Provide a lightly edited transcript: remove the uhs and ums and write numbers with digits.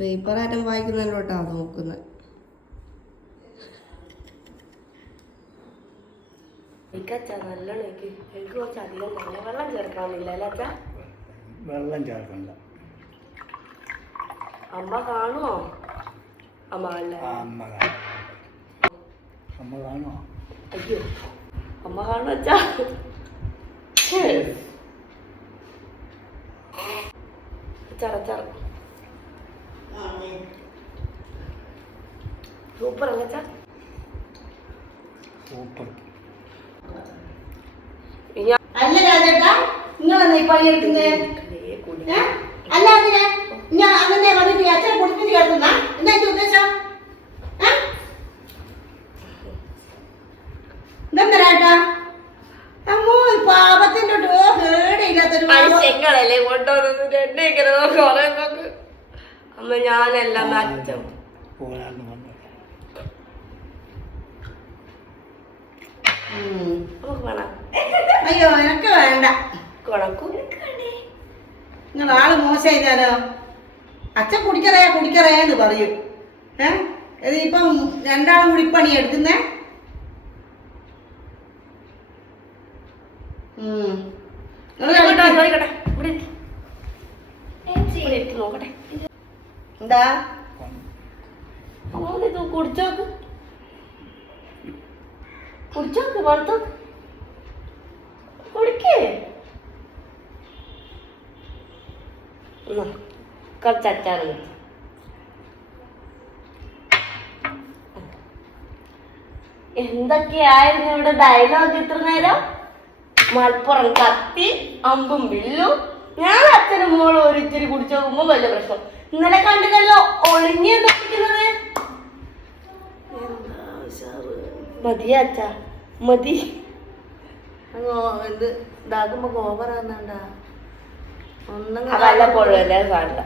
പേപ്പറാറ്റം വായിക്കുന്നതിലോട്ടാ നോക്കുന്നത്. നല്ലോണം എനിക്ക് കുറച്ച് അധികം നല്ല വെള്ളം ചേർക്കാനില്ല അല്ലേ അച്ഛാ? വെള്ളം ചേർക്കണ്ട. അമ്മ കാണുമോ? അമ്മ കാണുമോ? അയ്യോ അമ്മ കാണുമോ അച്ഛാ? അച്ചാർ സൂപ്പർ അല്ല അച്ഛാ? സൂപ്പർ. അല്ല രാജേട്ടാ, നിങ്ങളെന്നാ ഈ പണിയെടുക്കുന്നേ? അല്ലാതെ ഞാൻ അങ്ങനെ വന്നിട്ട് അച്ഛനെ കുടിപ്പിച്ച് കേട്ടുന്ന എന്താ ഉദ്ദേശം? ഇതെന്തരാട്ടാ അമ്മോ പാപത്തിന്റെ കേടില്ലാത്തൊരു കൊണ്ടുവന്നത് അമ്മ ഞാനെല്ലാം അച്ഛൻ അയ്യോ എനിക്ക് വേണ്ട. നിങ്ങൾ ആള് മോശമായില്ലോ. അച്ഛൻ കുടിക്കറേന്ന് പറയും. ഇപ്പം രണ്ടാളും കൂടി പണി എടുക്കുന്നേ. എന്താ കുടിച്ചോക്ക് വളർത്തോക്ക് കുടിക്കേ. കുറച്ച് അച്ചാർ എന്തൊക്കെയായിരുന്നു ഇവിടെ ഡയലോഗ് ഇത്ര നേരം? മലപ്പുറം കത്തി അമ്പും വില്ലും. ഞാൻ അച്ഛനും മോളും ഒരിച്ചിരി കുടിച്ചു നോക്കുമ്പോ വലിയ പ്രശ്നം. ഇന്നലെ കണ്ടിട്ടല്ലോ ഒളിഞ്ഞു നോക്കുന്നത്. മതിയാ അച്ഛാ മതി. ഇത് ഇതാക്കുമ്പോ ഓവറാന്നാണ്ടാ ഒന്നും വല്ലപ്പോഴും അല്ലേ സാറില്ല.